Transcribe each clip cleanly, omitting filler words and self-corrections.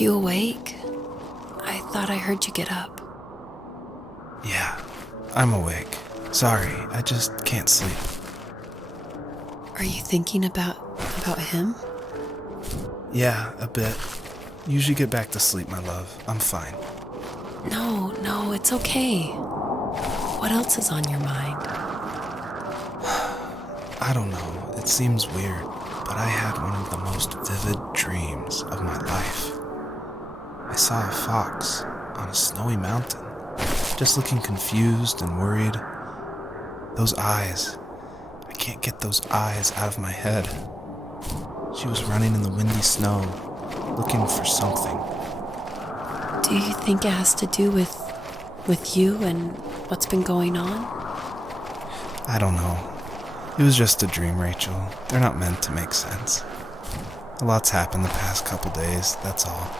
you awake? I thought I heard you get up. Yeah, I'm awake. Sorry, I just can't sleep. Are you thinking about him? Yeah, a bit. Usually get back to sleep, my love. I'm fine. No, it's okay. What else is on your mind? I don't know, it seems weird, but I had one of the most vivid dreams of my life. I saw a fox on a snowy mountain, just looking confused and worried. Those eyes, I can't get those eyes out of my head. She was running in the windy snow, looking for something. Do you think it has to do with you and what's been going on? I don't know. It was just a dream, Rachel. They're not meant to make sense. A lot's happened the past couple days, that's all.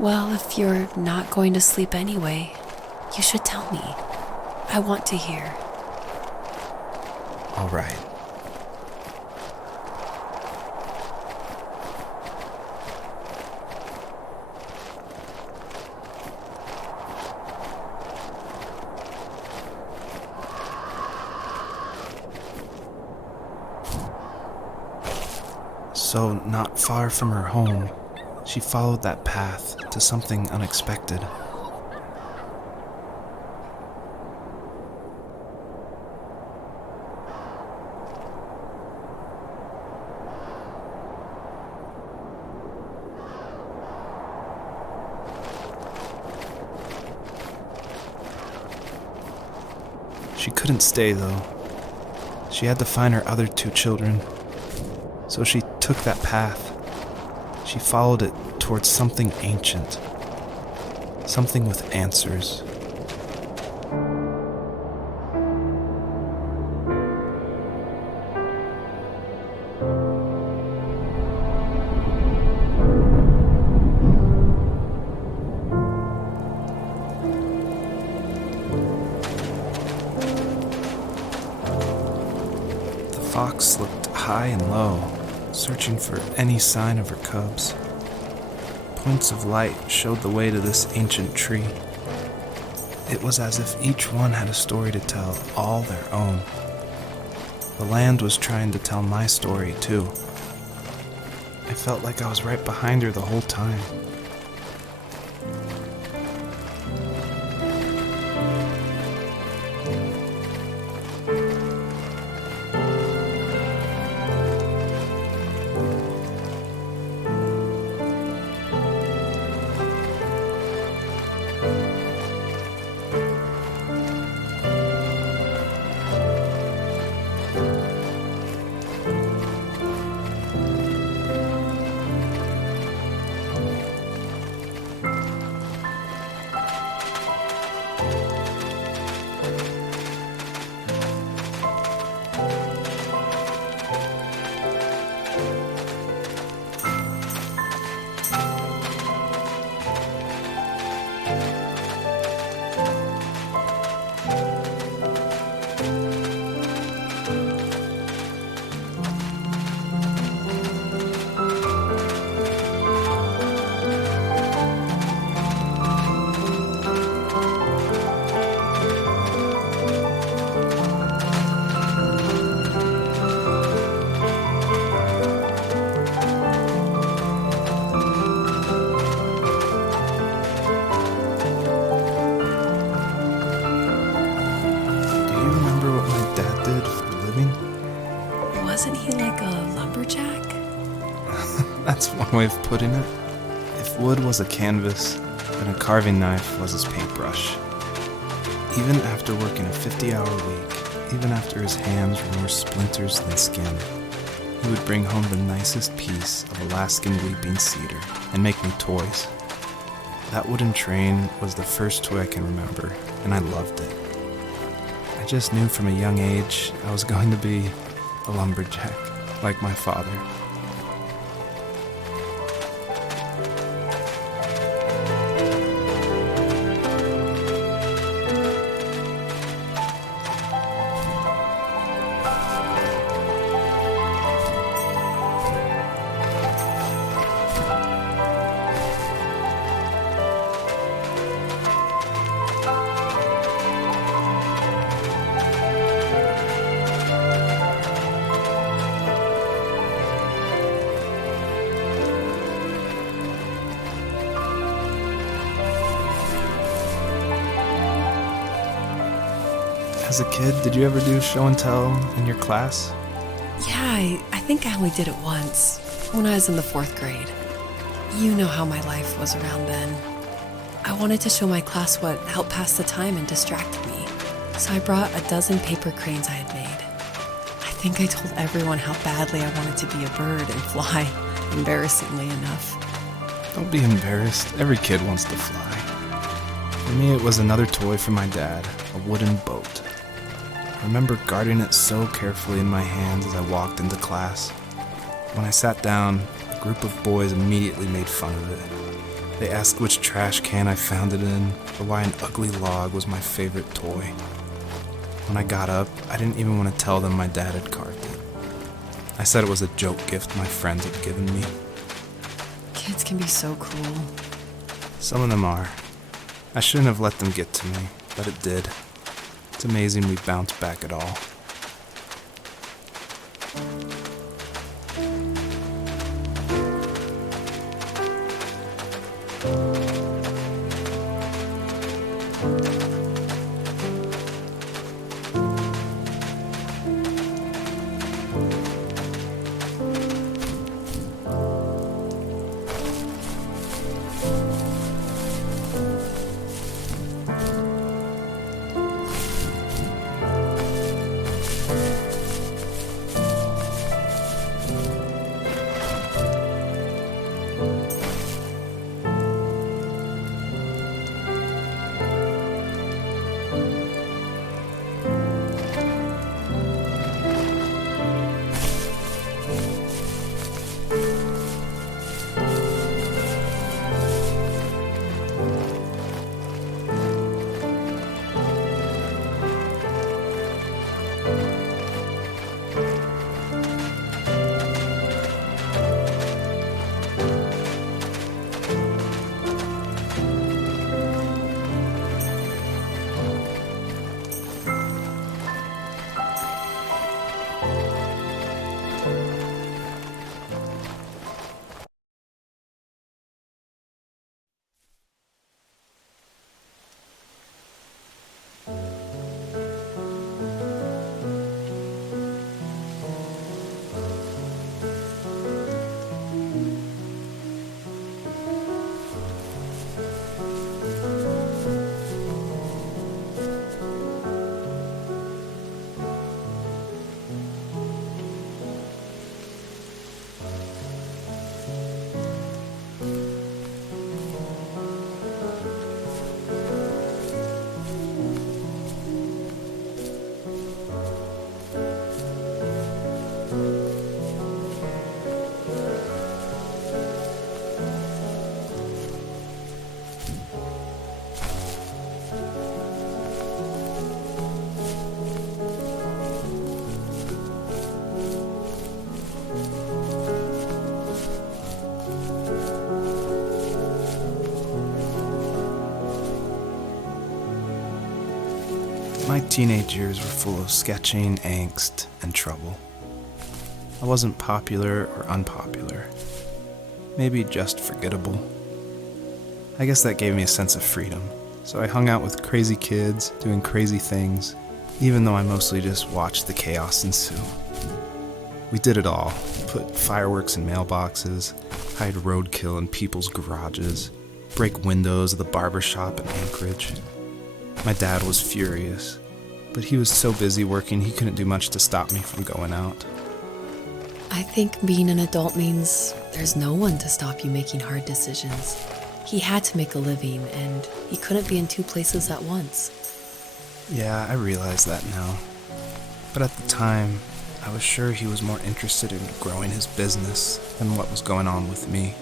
Well, if you're not going to sleep anyway, you should tell me. I want to hear. All right. So, not far from her home, she followed that path to something unexpected. She couldn't stay, though. She had to find her other 2 children. So she took that path. She followed it towards something ancient. Something with answers. The fox looked high and low, searching for any sign of her cubs. Points of light showed the way to this ancient tree. It was as if each one had a story to tell, all their own. The land was trying to tell my story, too. I felt like I was right behind her the whole time. Wasn't he like a lumberjack? That's one way of putting it. If wood was a canvas, then a carving knife was his paintbrush. Even after working a 50-hour week, even after his hands were more splinters than skin, he would bring home the nicest piece of Alaskan weeping cedar and make me toys. That wooden train was the first toy I can remember, and I loved it. I just knew from a young age I was going to be a lumberjack, like my father. As a kid, did you ever do show and tell in your class? Yeah, I think I only did it once, when I was in the 4th grade. You know how my life was around then. I wanted to show my class what helped pass the time and distracted me, so I brought a dozen paper cranes I had made. I think I told everyone how badly I wanted to be a bird and fly, embarrassingly enough. Don't be embarrassed. Every kid wants to fly. For me, it was another toy from my dad, a wooden boat. I remember guarding it so carefully in my hands as I walked into class. When I sat down, a group of boys immediately made fun of it. They asked which trash can I found it in, or why an ugly log was my favorite toy. When I got up, I didn't even want to tell them my dad had carved it. I said it was a joke gift my friends had given me. Kids can be so cruel. Some of them are. I shouldn't have let them get to me, but it did. It's amazing we bounced back at all. My teenage years were full of sketching, angst, and trouble. I wasn't popular or unpopular. Maybe just forgettable. I guess that gave me a sense of freedom, so I hung out with crazy kids, doing crazy things, even though I mostly just watched the chaos ensue. We did it all. Put fireworks in mailboxes, hide roadkill in people's garages, break windows of the barber shop in Anchorage. My dad was furious, but he was so busy working he couldn't do much to stop me from going out. I think being an adult means there's no one to stop you making hard decisions. He had to make a living, and he couldn't be in two places at once. Yeah, I realize that now. But at the time, I was sure he was more interested in growing his business than what was going on with me.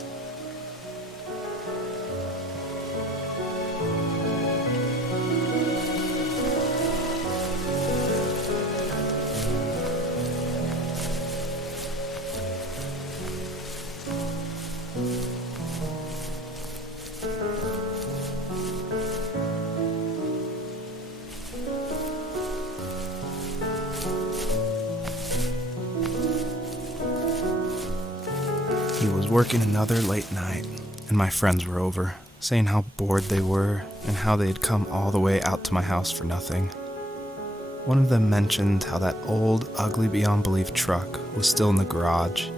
He was working another late night, and my friends were over, saying how bored they were and how they had come all the way out to my house for nothing. One of them mentioned how that old, ugly beyond belief truck was still in the garage,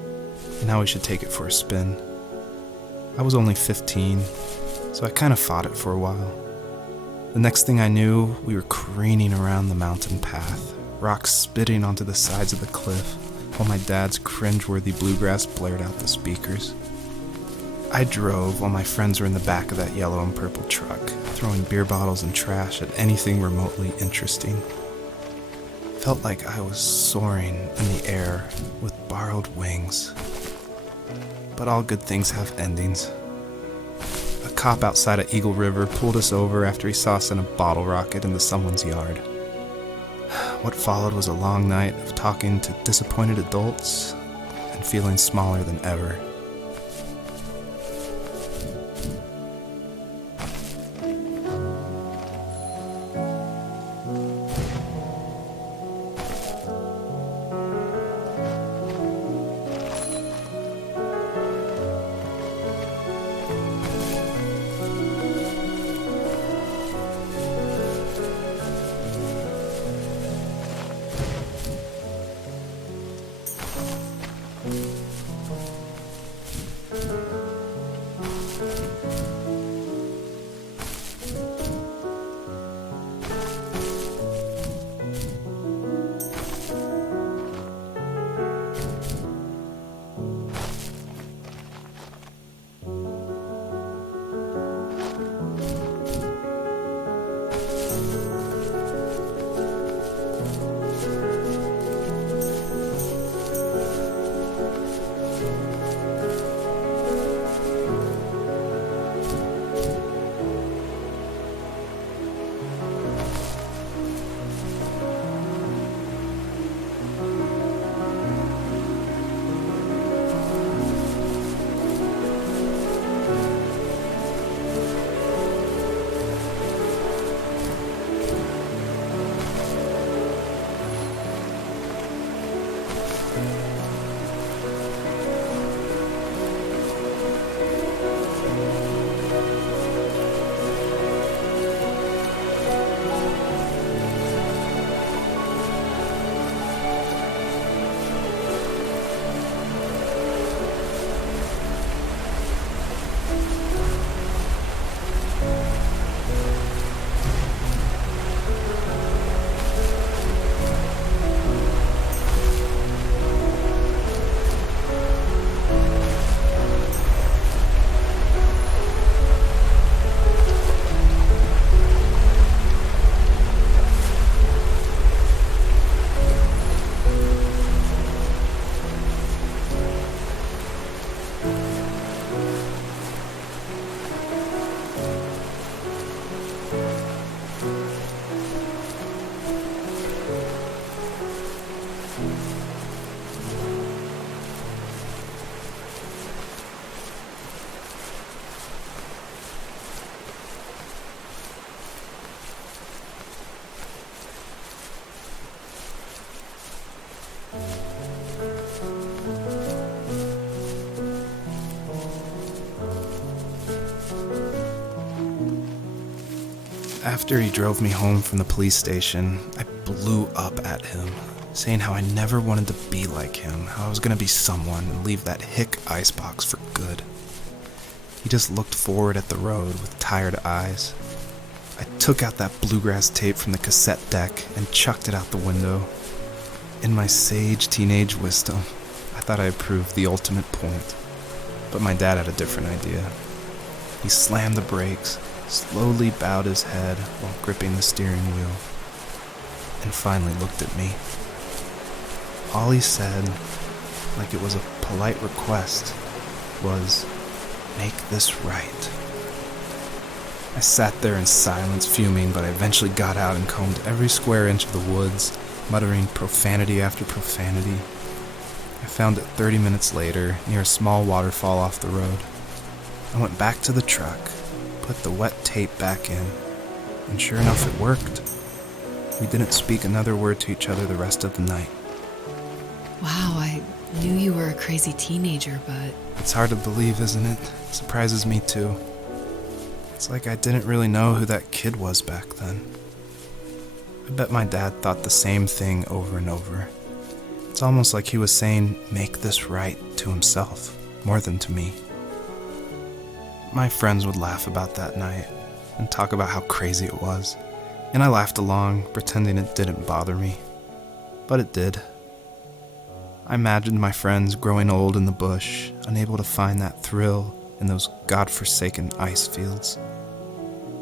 and how we should take it for a spin. I was only 15, so I kind of fought it for a while. The next thing I knew, we were careening around the mountain path, rocks spitting onto the sides of the cliff, while my dad's cringeworthy bluegrass blared out the speakers. I drove while my friends were in the back of that yellow and purple truck, throwing beer bottles and trash at anything remotely interesting. Felt like I was soaring in the air with borrowed wings. But all good things have endings. A cop outside of Eagle River pulled us over after he saw us in a bottle rocket into someone's yard. What followed was a long night of talking to disappointed adults and feeling smaller than ever. After he drove me home from the police station, I blew up at him, saying how I never wanted to be like him, how I was going to be someone and leave that hick icebox for good. He just looked forward at the road with tired eyes. I took out that bluegrass tape from the cassette deck and chucked it out the window. In my sage teenage wisdom, I thought I had proved the ultimate point, but my dad had a different idea. He slammed the brakes, slowly bowed his head while gripping the steering wheel, and finally looked at me. All he said, like it was a polite request, was, "Make this right." I sat there in silence, fuming, but I eventually got out and combed every square inch of the woods, muttering profanity after profanity. I found it 30 minutes later, near a small waterfall off the road. I went back to the truck, put the wet tape back in, and sure enough it worked. We didn't speak another word to each other the rest of the night. Wow, I knew you were a crazy teenager, but... It's hard to believe, isn't it? It surprises me too. It's like I didn't really know who that kid was back then. I bet my dad thought the same thing over and over. It's almost like he was saying, make this right to himself, more than to me. My friends would laugh about that night and talk about how crazy it was, and I laughed along, pretending it didn't bother me. But it did. I imagined my friends growing old in the bush, unable to find that thrill in those godforsaken ice fields.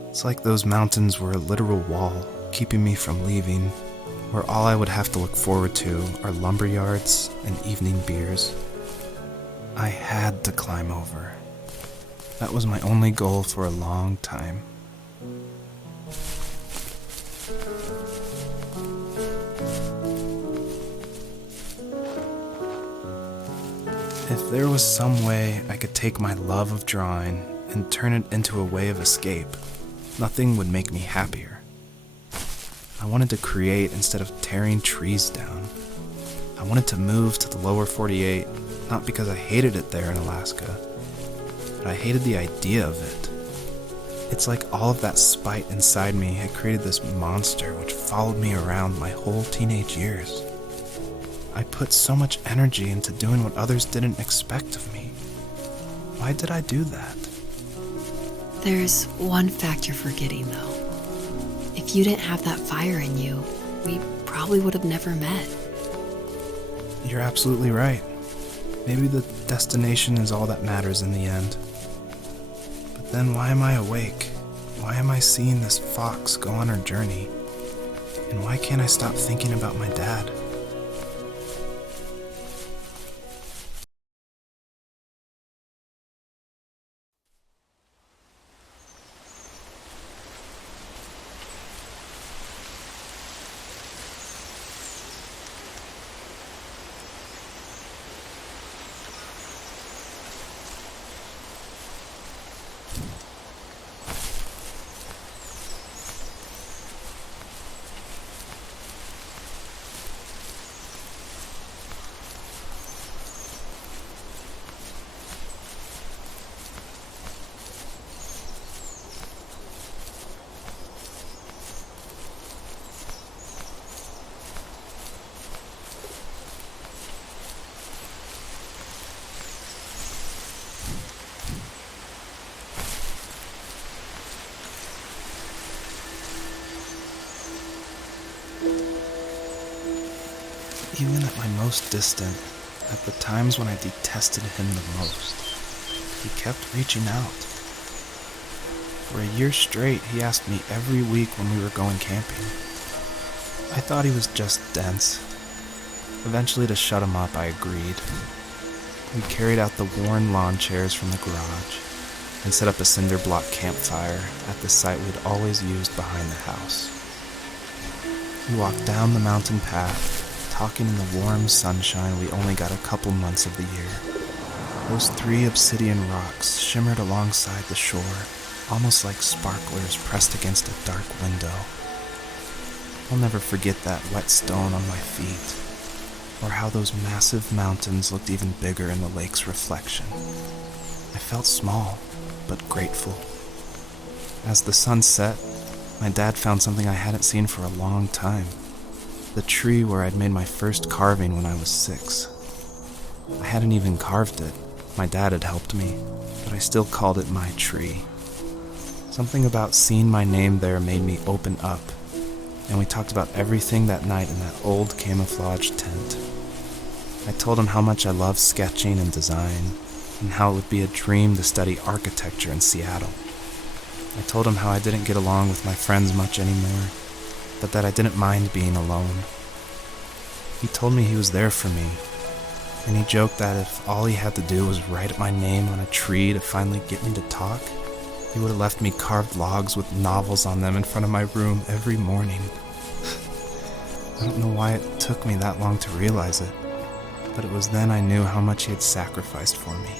It's like those mountains were a literal wall, keeping me from leaving, where all I would have to look forward to are lumber yards and evening beers. I had to climb over. That was my only goal for a long time. If there was some way I could take my love of drawing and turn it into a way of escape, nothing would make me happier. I wanted to create instead of tearing trees down. I wanted to move to the lower 48, not because I hated it there in Alaska, but I hated the idea of it. It's like all of that spite inside me had created this monster which followed me around my whole teenage years. I put so much energy into doing what others didn't expect of me. Why did I do that? There's one fact you're forgetting, though. If you didn't have that fire in you, we probably would have never met. You're absolutely right. Maybe the destination is all that matters in the end. But then why am I awake? Why am I seeing this fox go on her journey? And why can't I stop thinking about my dad? Even at my most distant, at the times when I detested him the most, he kept reaching out. For a year straight, he asked me every week when we were going camping. I thought he was just dense. Eventually, to shut him up, I agreed. We carried out the worn lawn chairs from the garage and set up a cinder block campfire at the site we'd always used behind the house. We walked down the mountain path, talking in the warm sunshine we only got a couple months of the year. Those 3 obsidian rocks shimmered alongside the shore, almost like sparklers pressed against a dark window. I'll never forget that wet stone on my feet, or how those massive mountains looked even bigger in the lake's reflection. I felt small, but grateful. As the sun set, my dad found something I hadn't seen for a long time. The tree where I'd made my first carving when I was 6. I hadn't even carved it. My dad had helped me, but I still called it my tree. Something about seeing my name there made me open up, and we talked about everything that night in that old camouflage tent. I told him how much I loved sketching and design, and how it would be a dream to study architecture in Seattle. I told him how I didn't get along with my friends much anymore, but that I didn't mind being alone. He told me he was there for me, and he joked that if all he had to do was write my name on a tree to finally get me to talk, he would have left me carved logs with novels on them in front of my room every morning. I don't know why it took me that long to realize it, but it was then I knew how much he had sacrificed for me.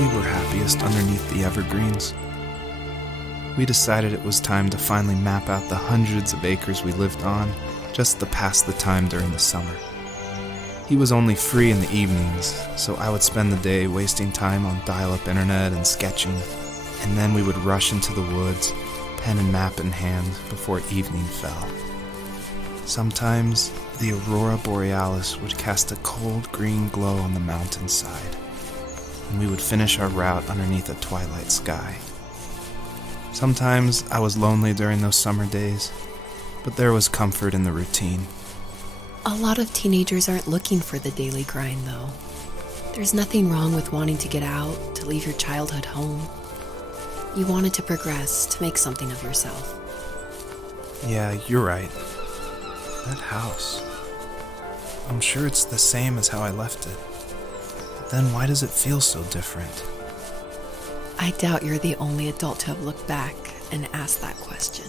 We were happiest underneath the evergreens. We decided it was time to finally map out the hundreds of acres we lived on, just to pass the time during the summer. He was only free in the evenings, so I would spend the day wasting time on dial-up internet and sketching, and then we would rush into the woods, pen and map in hand, before evening fell. Sometimes, the aurora borealis would cast a cold green glow on the mountainside, and we would finish our route underneath a twilight sky. Sometimes I was lonely during those summer days, but there was comfort in the routine. A lot of teenagers aren't looking for the daily grind, though. There's nothing wrong with wanting to get out, to leave your childhood home. You wanted to progress, to make something of yourself. Yeah, you're right. That house. I'm sure it's the same as how I left it. But then why does it feel so different? I doubt you're the only adult to have looked back and asked that question.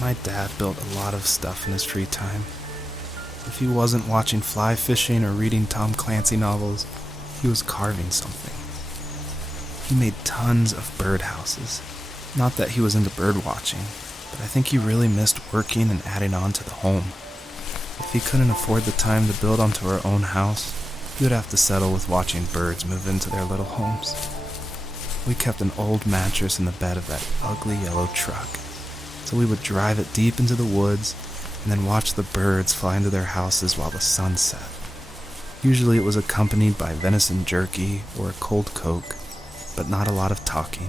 My dad built a lot of stuff in his free time. If he wasn't watching fly fishing or reading Tom Clancy novels, he was carving something. He made tons of birdhouses. Not that he was into bird watching, but I think he really missed working and adding on to the home. If he couldn't afford the time to build onto our own house, he would have to settle with watching birds move into their little homes. We kept an old mattress in the bed of that ugly yellow truck, so we would drive it deep into the woods and then watch the birds fly into their houses while the sun set. Usually it was accompanied by venison jerky or a cold Coke, but not a lot of talking,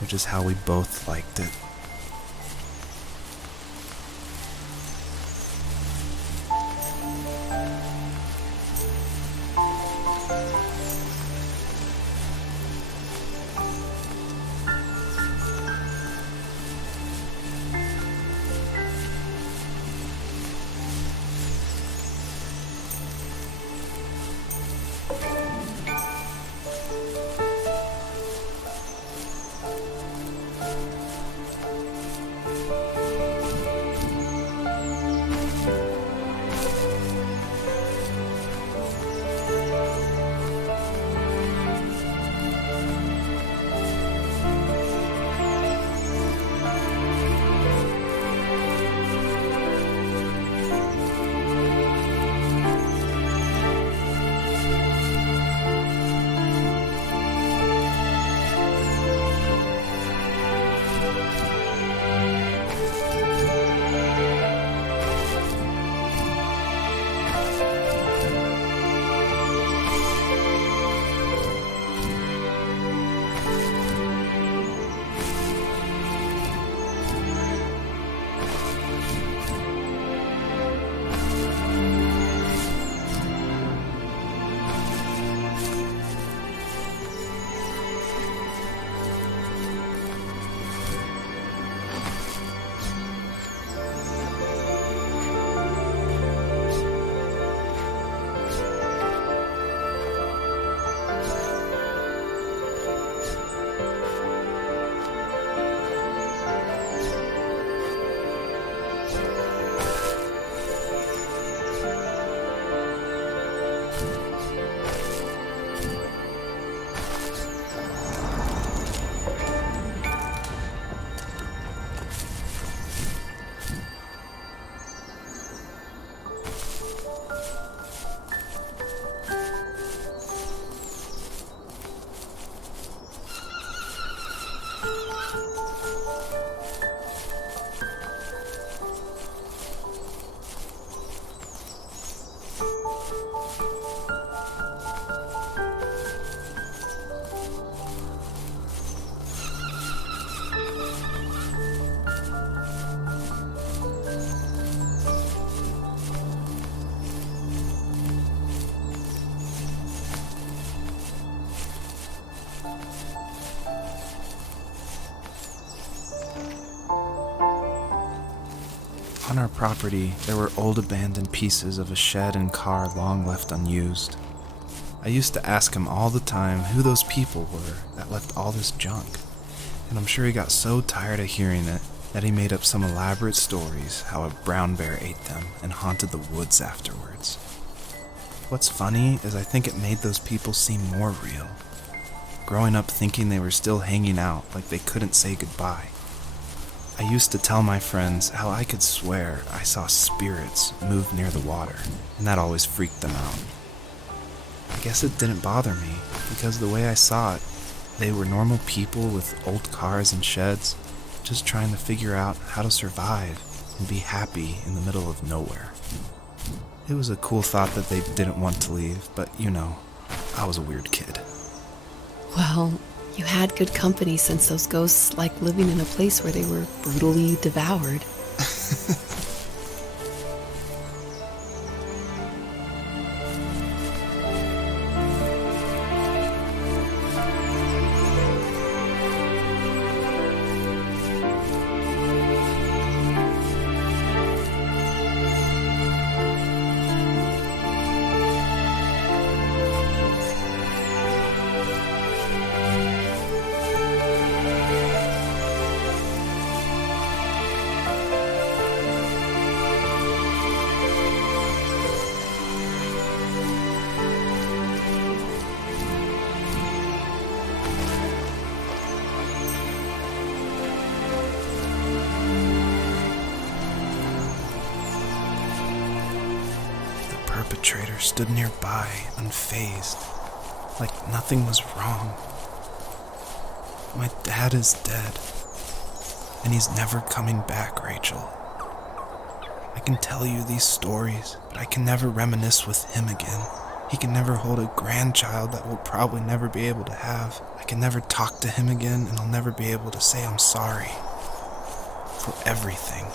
which is how we both liked it. On our property, there were old abandoned pieces of a shed and car long left unused. I used to ask him all the time who those people were that left all this junk, and I'm sure he got so tired of hearing it that he made up some elaborate stories how a brown bear ate them and haunted the woods afterwards. What's funny is I think it made those people seem more real. Growing up thinking they were still hanging out like they couldn't say goodbye. I used to tell my friends how I could swear I saw spirits move near the water, and that always freaked them out. I guess it didn't bother me, because the way I saw it, they were normal people with old cars and sheds, just trying to figure out how to survive and be happy in the middle of nowhere. It was a cool thought that they didn't want to leave, but I was a weird kid. Well, you had good company since those ghosts like living in a place where they were brutally devoured. The perpetrator stood nearby, unfazed, like nothing was wrong. My dad is dead, and he's never coming back, Rachel. I can tell you these stories, but I can never reminisce with him again. He can never hold a grandchild that we'll probably never be able to have. I can never talk to him again, and I'll never be able to say I'm sorry for everything.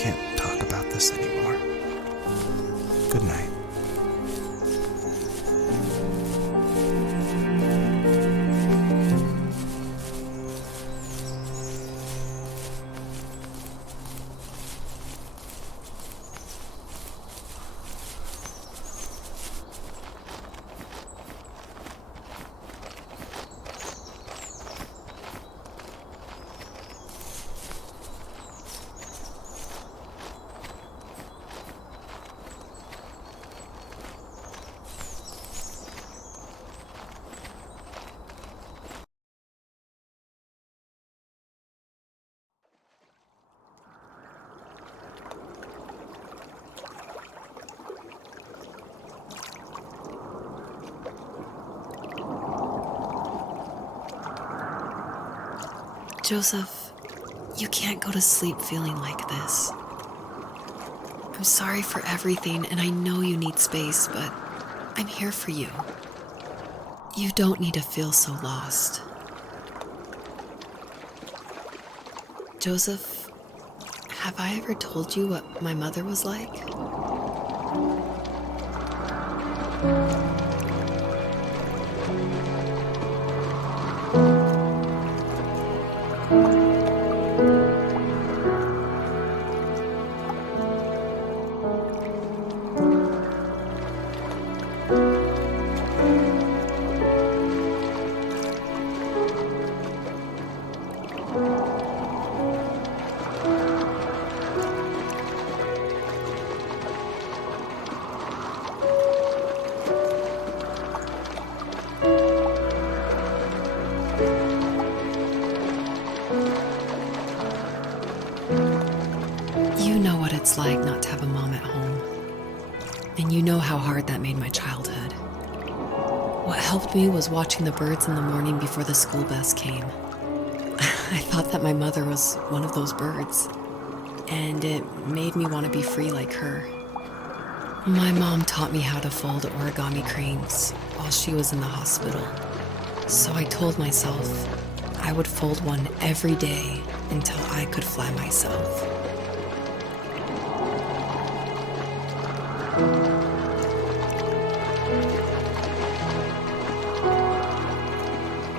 can't talk about this anymore. Good night. Joseph, you can't go to sleep feeling like this. I'm sorry for everything, and I know you need space, but I'm here for you. You don't need to feel so lost. Joseph, have I ever told you what my mother was like? You know what it's like not to have a mom at home. And you know how hard that made my childhood. What helped me was watching the birds in the morning before the school bus came. I thought that my mother was one of those birds, and it made me want to be free like her. My mom taught me how to fold origami cranes while she was in the hospital. So I told myself I would fold one every day until I could fly myself.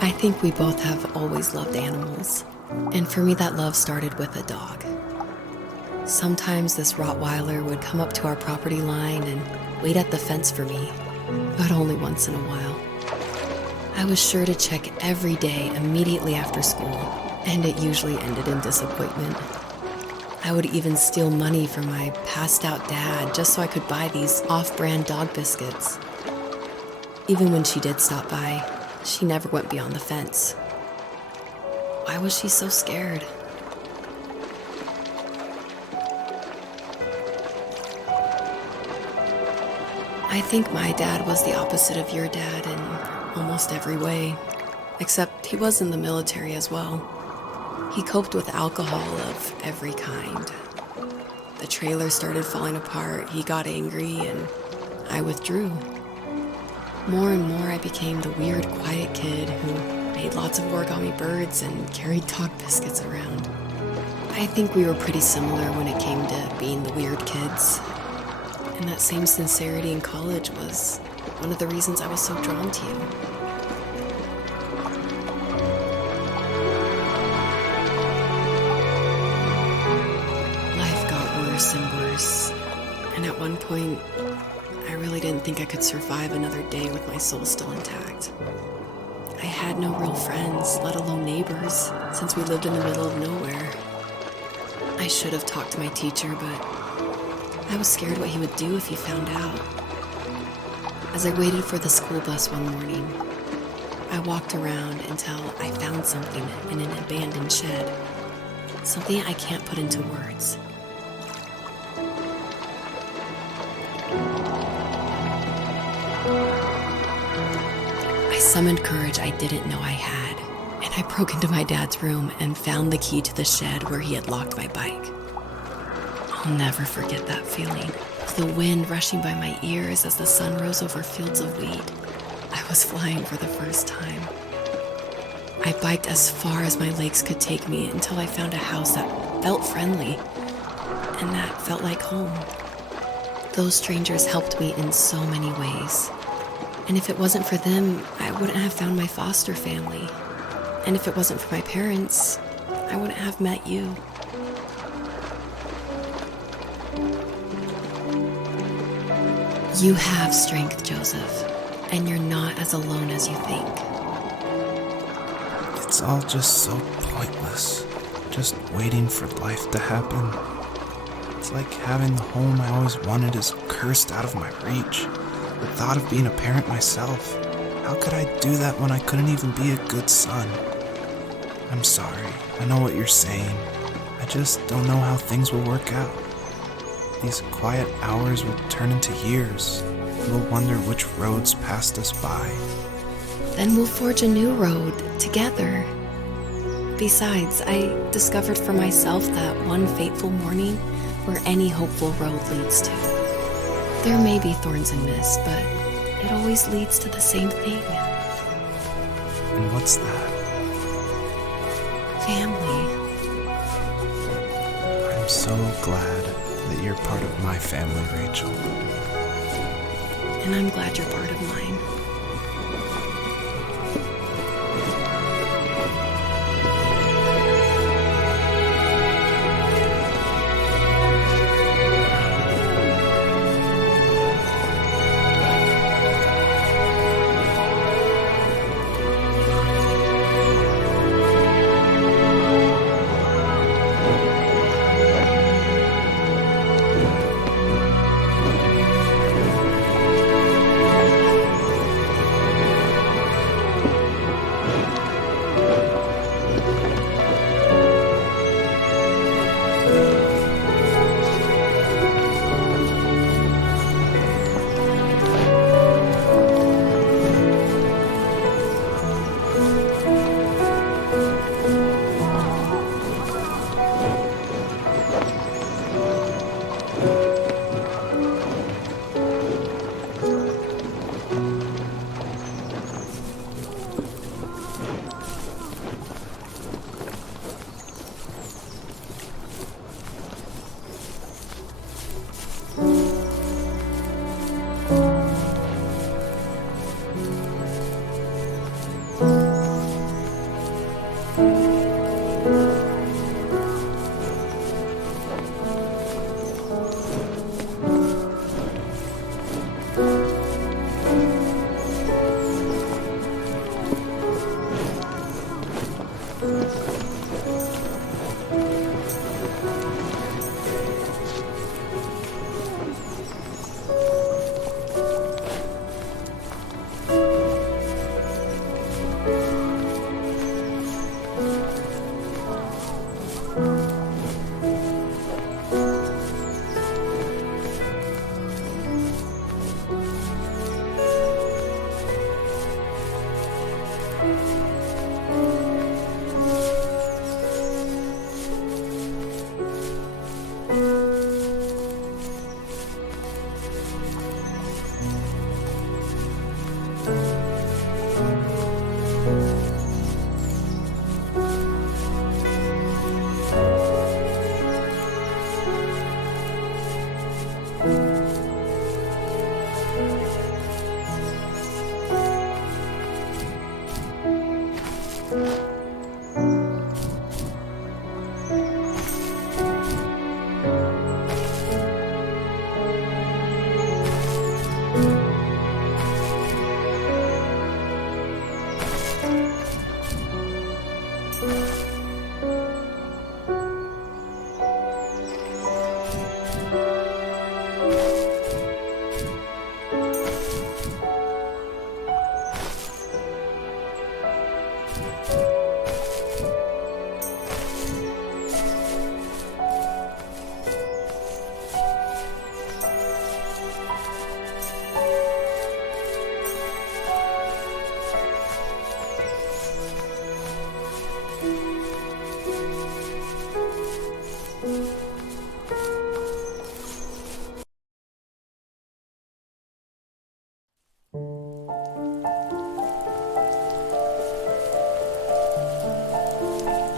I think we both have always loved animals, and for me that love started with a dog. Sometimes this Rottweiler would come up to our property line and wait at the fence for me, but only once in a while. I was sure to check every day immediately after school, and it usually ended in disappointment. I would even steal money from my passed-out dad just so I could buy these off-brand dog biscuits. Even when she did stop by, she never went beyond the fence. Why was she so scared? I think my dad was the opposite of your dad in almost every way, except he was in the military as well. He coped with alcohol of every kind. The trailer started falling apart, he got angry, and I withdrew. More and more I became the weird, quiet kid who made lots of origami birds and carried dog biscuits around. I think we were pretty similar when it came to being the weird kids. And that same sincerity in college was one of the reasons I was so drawn to you. Life got worse and worse, and at one point, I really didn't think I could survive another day with my soul still intact. I had no real friends, let alone neighbors, since we lived in the middle of nowhere. I should have talked to my teacher, but I was scared what he would do if he found out. As I waited for the school bus one morning, I walked around until I found something in an abandoned shed. Something I can't put into words. I summoned courage I didn't know I had, and I broke into my dad's room and found the key to the shed where he had locked my bike. I'll never forget that feeling. The wind rushing by my ears as the sun rose over fields of wheat. I was flying for the first time. I biked as far as my legs could take me until I found a house that felt friendly. and that felt like home. Those strangers helped me in so many ways. And if it wasn't for them, I wouldn't have found my foster family. And if it wasn't for my parents, I wouldn't have met you. You have strength, Joseph, and you're not as alone as you think. It's all just so pointless. Just waiting for life to happen. It's like having the home I always wanted is cursed out of my reach. The thought of being a parent myself. How could I do that when I couldn't even be a good son? I'm sorry. I know what you're saying. I just don't know how things will work out. These quiet hours will turn into years. We'll wonder which roads passed us by. Then we'll forge a new road together. Besides, I discovered for myself that one fateful morning where any hopeful road leads to. There may be thorns and mist, but it always leads to the same thing. And what's that? Family. I'm so glad that you're part of my family, Rachel. And I'm glad you're part of mine.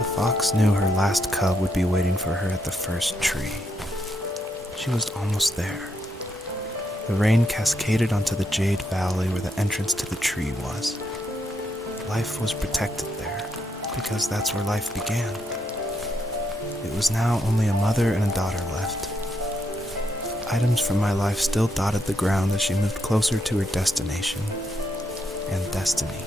The fox knew her last cub would be waiting for her at the first tree. She was almost there. The rain cascaded onto the jade valley where the entrance to the tree was. Life was protected there, because that's where life began. It was now only a mother and a daughter left. Items from my life still dotted the ground as she moved closer to her destination and destiny.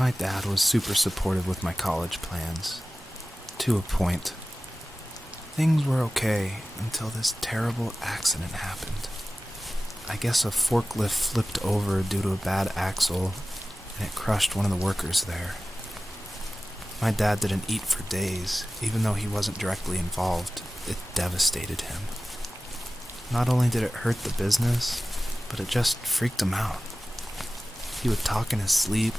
My dad was super supportive with my college plans. To a point. Things were okay until this terrible accident happened. I guess a forklift flipped over due to a bad axle, and it crushed one of the workers there. My dad didn't eat for days, even though he wasn't directly involved. It devastated him. Not only did it hurt the business, but it just freaked him out. He would talk in his sleep,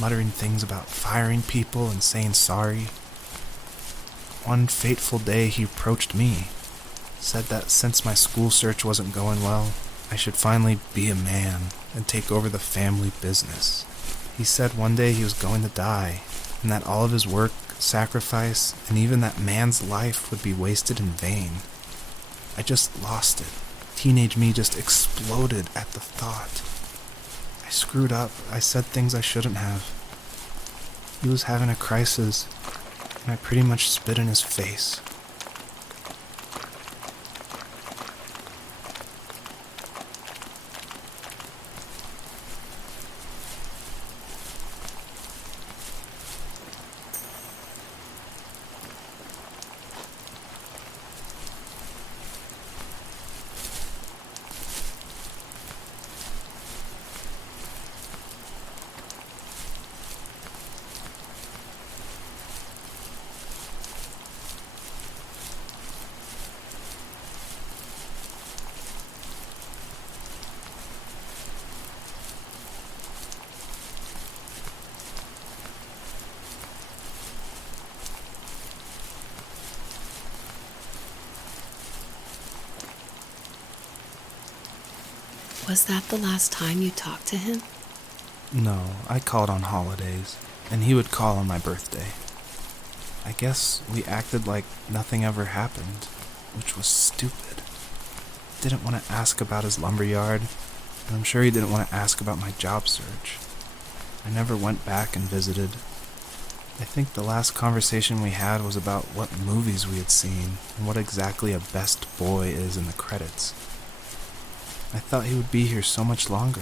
muttering things about firing people and saying sorry. One fateful day he approached me, said that since my school search wasn't going well, I should finally be a man and take over the family business. He said one day he was going to die, and that all of his work, sacrifice, and even that man's life would be wasted in vain. I just lost it. Teenage me just exploded at the thought. I screwed up. I said things I shouldn't have. He was having a crisis, and I pretty much spit in his face. Was that the last time you talked to him? No, I called on holidays, and he would call on my birthday. I guess we acted like nothing ever happened, which was stupid. Didn't want to ask about his lumberyard, and I'm sure he didn't want to ask about my job search. I never went back and visited. I think the last conversation we had was about what movies we had seen and what exactly a best boy is in the credits. I thought he would be here so much longer.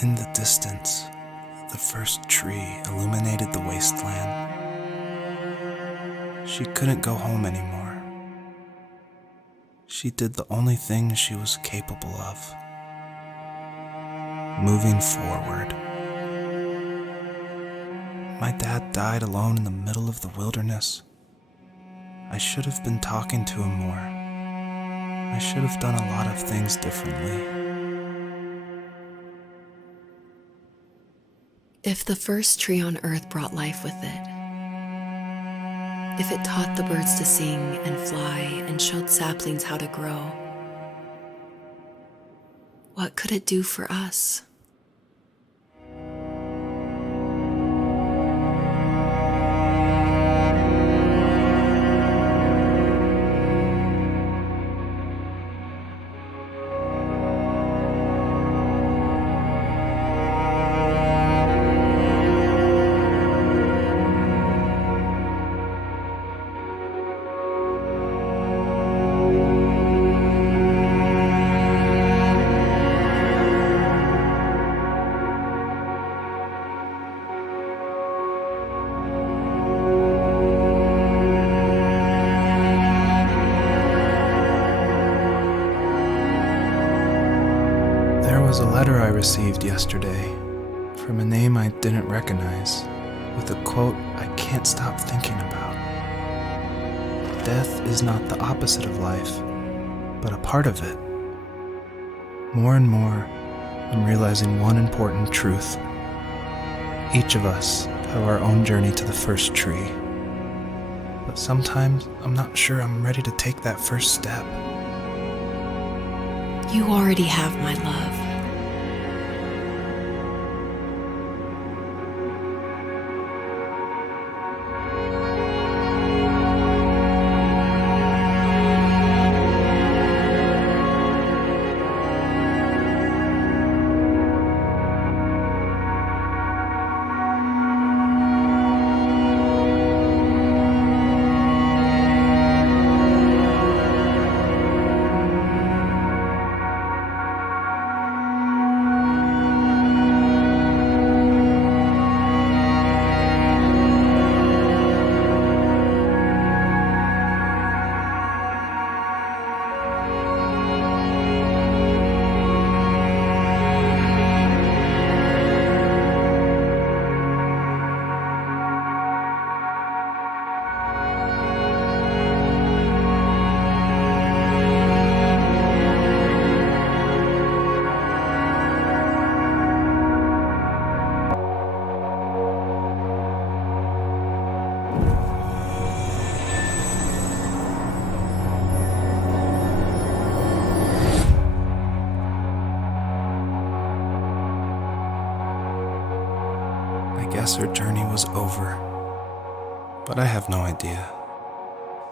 In the distance, the first tree illuminated the wasteland. She couldn't go home anymore. She did the only thing she was capable of. Moving forward. My dad died alone in the middle of the wilderness. I should have been talking to him more. I should have done a lot of things differently. If the first tree on Earth brought life with it, if it taught the birds to sing and fly and showed saplings how to grow, what could it do for us? There was a letter I received yesterday from a name I didn't recognize, with a quote I can't stop thinking about. Death is not the opposite of life, but a part of it. More and more, I'm realizing one important truth. Each of us have our own journey to the first tree, but sometimes I'm not sure I'm ready to take that first step. You already have my love. guess her journey was over. But I have no idea.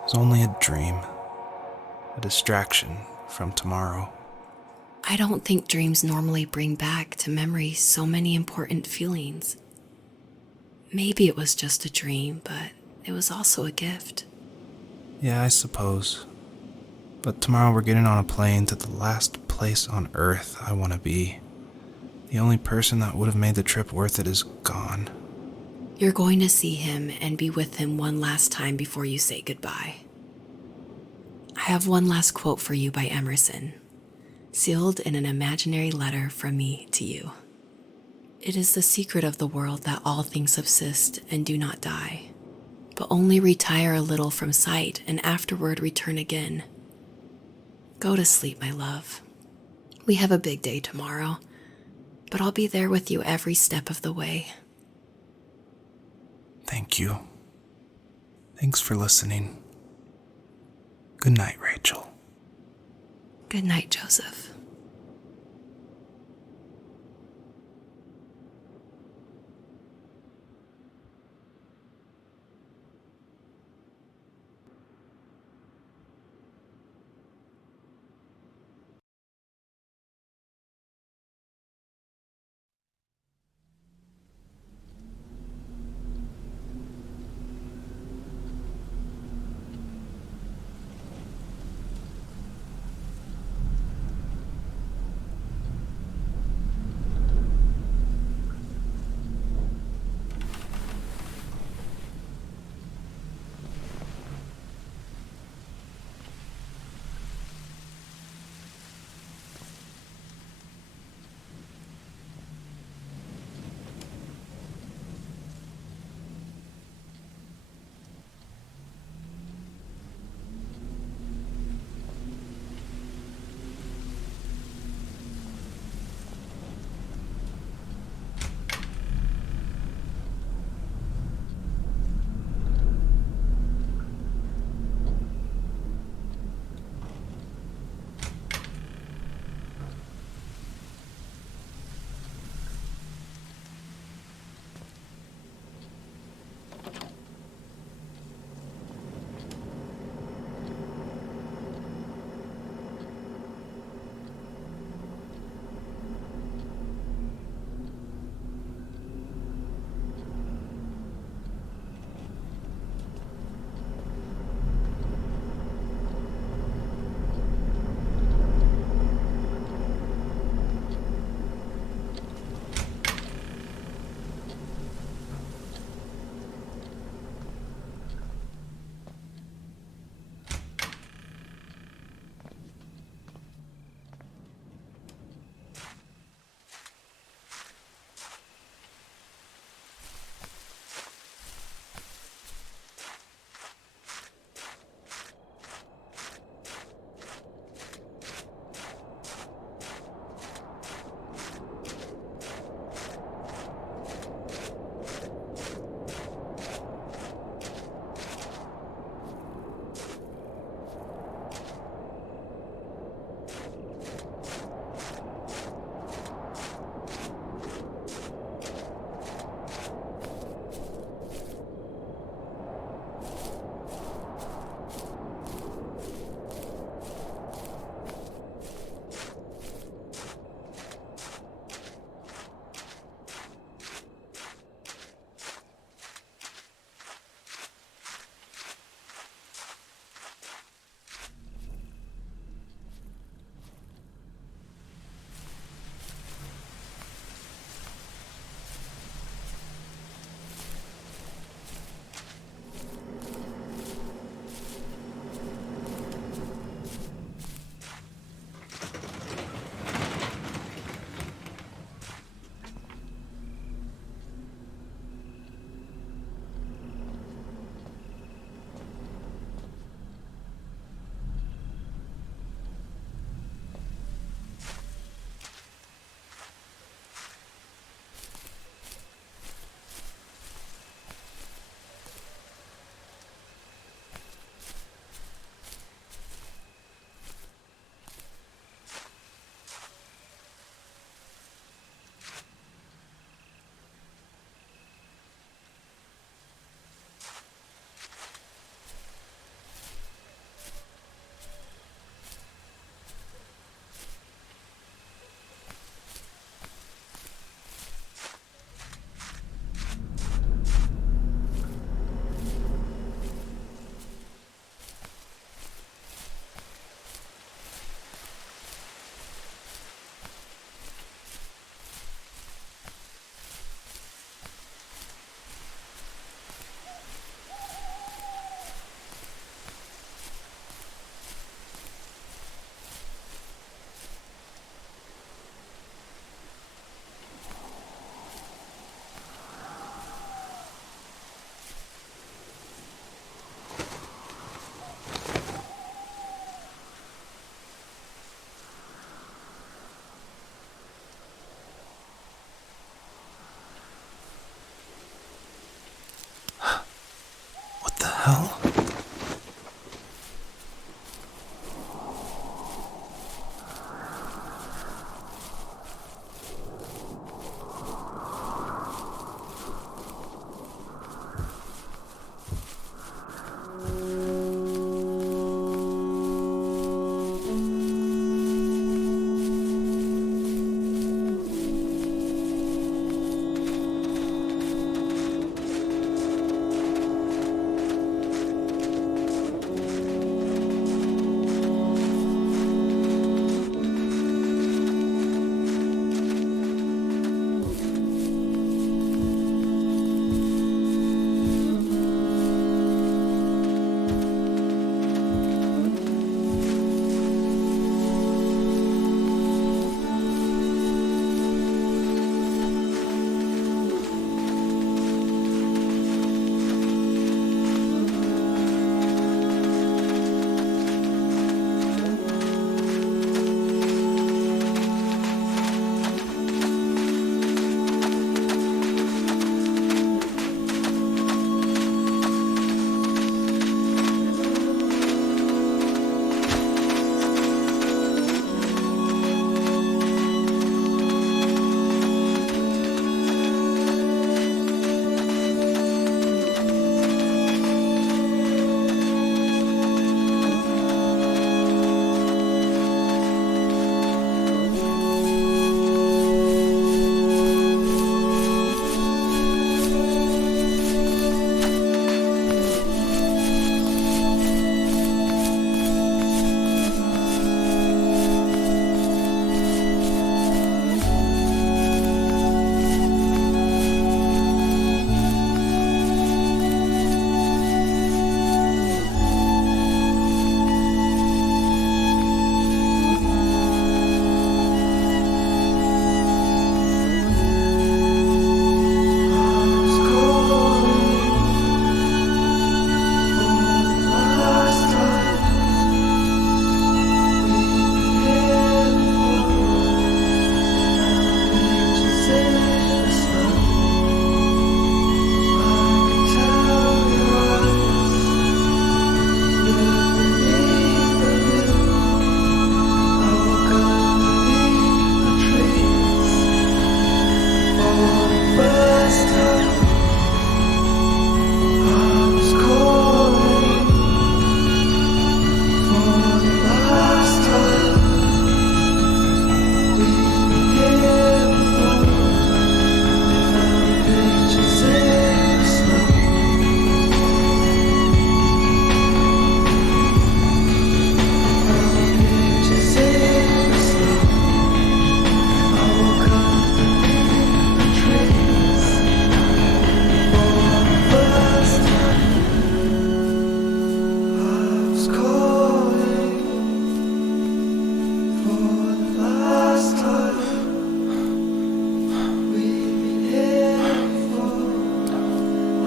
It was only a dream, a distraction from tomorrow. I don't think dreams normally bring back to memory so many important feelings. Maybe it was just a dream, but it was also a gift. Yeah, I suppose. But tomorrow we're getting on a plane to the last place on Earth I want to be. The only person that would have made the trip worth it is gone. You're going to see him and be with him one last time before you say goodbye. I have one last quote for you by Emerson, sealed in an imaginary letter from me to you. It is the secret of the world that all things subsist and do not die, but only retire a little from sight and afterward return again. Go to sleep, my love. We have a big day tomorrow, but I'll be there with you every step of the way. Thank you. Thanks for listening. Good night, Rachel. Good night, Joseph. hell?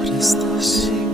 What is this?